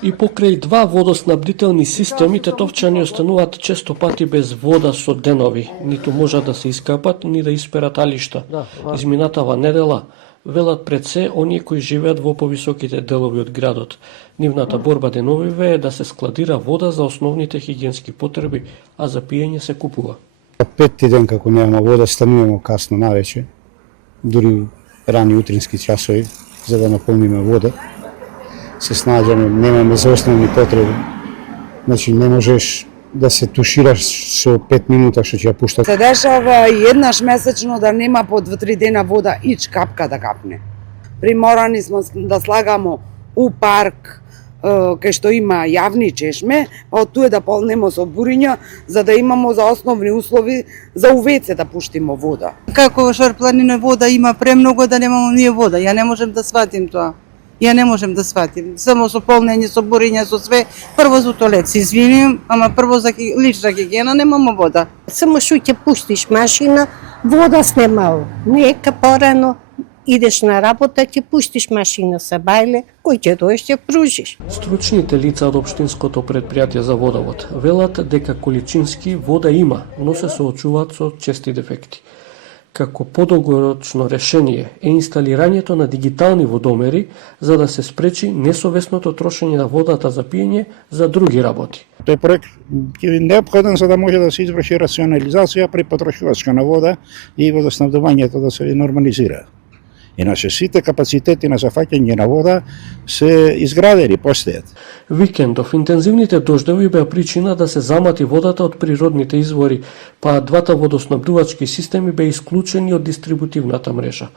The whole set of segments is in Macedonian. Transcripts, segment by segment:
И покрај два водоснабдителни системи, тетовчани остануваат често пати без вода со денови. Ниту можат да се искапат, ни да исперат алишта. Изминатава недела, велат пред се оние кои живеат во повисоките делови од градот. Нивната борба деновиве е да се складира вода за основните хигиенски потреби, а за пиење се купува. Петти ден како нема вода, стануваме касно навече, дури рани утрински часови, за да наполниме вода. Се снаѓаме, немаме за основни потреби. Значи не можеш да се тушираш со 5 минута што ќе ја пуштат. Се дешава и еднаш месечно да нема по 2-3 дена вода ич капка да капне. Приморани сме да слагамо у парк кај што има јавни чешме, па од туе да полнемо со буриња, за да имамо за основни услови за увеце да пуштимо вода. Како во Шарпланина вода има премногу да немамо ние вода, ја не можем да сватим тоа. Ја не можем да сватим. Само со полнење, со буриња, со све. Прво за тоалет се извиним, ама прво за лична хигиена немамо вода. Само што ќе пуштиш машина, вода снемало. Нека порано идеш на работа, ќе пуштиш машина со бајле, кој ќе дојдеш ќе пружиш. Стручните лица од општинското предпријатие за водовод велат дека количински вода има, но се соочуваат со чести дефекти. Како подолгорочно решение е инсталирањето на дигитални водомери за да се спречи несовесното трошење на водата за пиење за други работи. Тој проект е неопходен за да може да се изврши рационализација при потрошувачка на вода и водоснабдувањето да се нормализира. Иначе сите капацитети на зафаќање на вода се изградени, постојат. Викендов интензивните дождови беа причина да се замати водата од природните извори, па двата водоснабдувачки системи беа исклучени од дистрибутивната мрежа.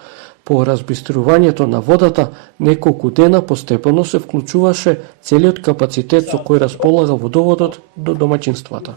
По разбиструвањето на водата, неколку дена постепено се вклучуваше целиот капацитет со кој располага водоводот до домаќинствата.